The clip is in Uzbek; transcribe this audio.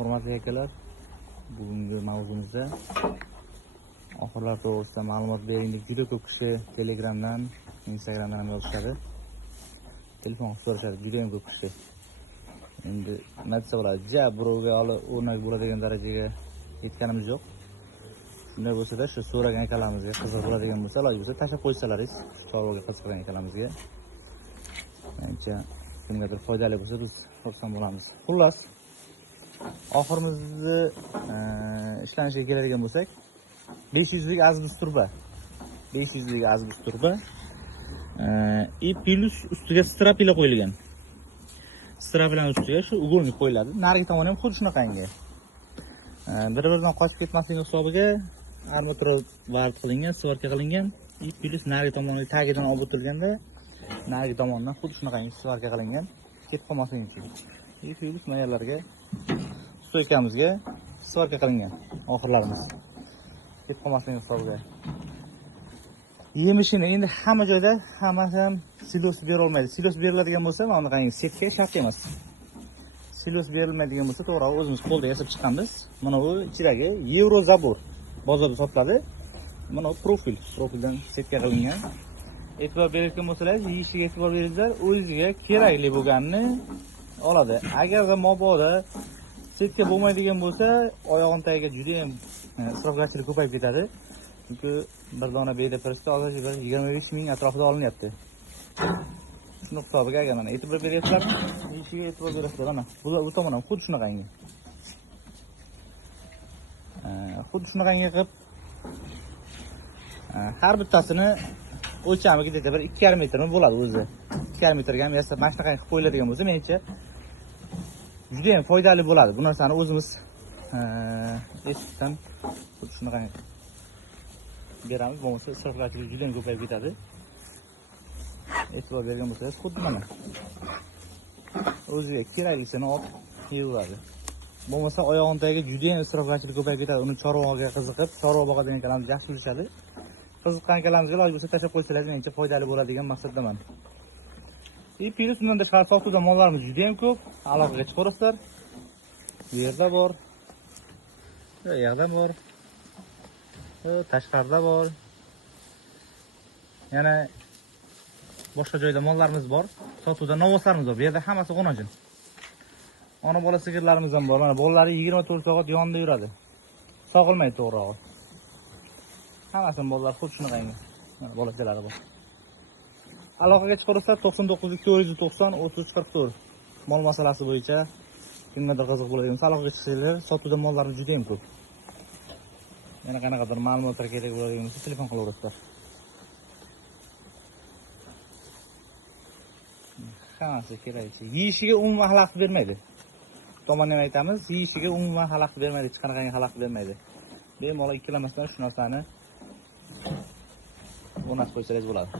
Hurmatli akalar, bugungi mavzumizda oxirlar to'g'risida ma'lumot bering deb juda ko'p kishi Telegramdan, Instagramdan ham yozishadi. Telefon qilib so'rashadi, juda ham ko'p kishi. Endi nima desa bo'ladi, birovga olib o'rnak bo'ladigan darajaga yetganimiz yo'q. Shunday bo'lsa-da, shu so'ragan akalarimizga qiziq bo'ladigan bo'lsa, iloji bo'lsa tashlab qo'ysalaringiz, chorvaga qiziqgan akalarimizga. Menimcha kimgadir foydali bo'lsa, biz xursand bo'lamiz. Xullas, oxirimizni ishlanishiga keladigan bo'lsak, 500 lik azbus turba. 500 lik azbus turba. И plus ustiga strapila qo'yilgan. Strapilaning ustiga shu uголник qo'yiladi. Narigi tomoni ham xuddi shunaqangi. Bir-biridan qochib ketmasligi hisobiga armatura vard qilingan, svarka qilingan. И plus narigi tomoniga tagidan olib o'tilganda, narigi tomondan xuddi shunaqangi svarka qilingan. Ketib qolmasligi uchun. И plus mayallarga stoykamizga svarka qilingan oxirlarimiz. Ketib qolmasligi hisobiga. Yemishini endi hamma joyda hammasi ham silos bera olmaydi. Silos beriladigan bo'lsa, mana bunaqangi setka shart emas. Silos berilmaydigan bo'lsa, to'g'ri o'zimiz qo'lda yasab chiqamiz. Mana bu ichidagi Eurozabor bozorda sotiladi. Mana bu profildan setka qilingan. E'tibor berayotgan bo'lsangiz, yeyishiga e'tibor beringlar, o'ziga kerakli bo'lganini oladi. Agarda mabodo setka bo'lmaydigan bo'lsa, oyog'in tagiga juda ham isrofgarchilik ko'payib ketadi. Chunki bir dona beda pirishda hozir 25 ming atrofida olinyapti. Shuni hisobiga agar mana e'tibor beryapsizlarmi? Yeyishiga e'tibor berasizlar. Mana bu tomon ham xuddi shunaqangi. Xuddi shunaqangi qilib har bittasini o'lchamiga deydi bir 2,5 metrmi bo'ladi o'zi. 2,5 metrga ham yasab mana shunaqangi qilib qo'yiladigan bo'lsa, menimcha juda ham foydali bo'ladi. Bu narsani o'zimiz esdan xuddi shunaqangi beramiz, bo'lmasa isrofgarchilik juda ham ko'payib ketadi. E'tibor bergan bo'lsangiz, xuddi mana o'ziga keraklisini olib yeyiladi. Bo'lmasa oyog'in tagiga juda ham isrofgarchilik ko'payib ketadi. Uni chorvaga qiziqib, chorva boqadigan akalarimiz yaxshi bilishadi. Qiziqqan akalarimizga iloji bo'lsa tashlab qo'ysalar, menimcha foydali bo'ladigan maqsaddaman. Plus undan tashqari sotuvda mollarimiz juda ham ko'p. Aloqaga chiqaverasizlar. Bu yerda bor. Bu yerda bor. Tashqarida bor. Yana boshqa joyda mollarimiz bor. Sotuvda novoslarimiz bor. Bu yerda hammasi qo'nojin. Ona bola sigirlarimiz ham bor. Mana bolalari 24 soat yonida yuradi. Sog'ilmaydi to'g'rirog'i. Hammasi bolalar xuddi shunaqangi. Mana bolachalari bor. Aloqaga chiqarsizlar 99 290 3044. Mol masalasi bo'yicha kimgadir qiziq bo'ladigan bo'lsa aloqaga chiqsanglar, sotuvda mollarimiz juda ham ko'p. Yana qanaqadir ma'lumotlar kerak bo'ladigan bo'lsa telefon qilaverasizlar. Hammasi kerakli. Yeyishiga umuman xalaqit bermaydi. Tomondan aytamiz, yeyishiga umuman xalaqit bermaydi, hech qanaqangi xalaqit bermaydi. Bemalol ikkilamasdan shu narsani o'rnatib qo'ysangiz bo'ladi.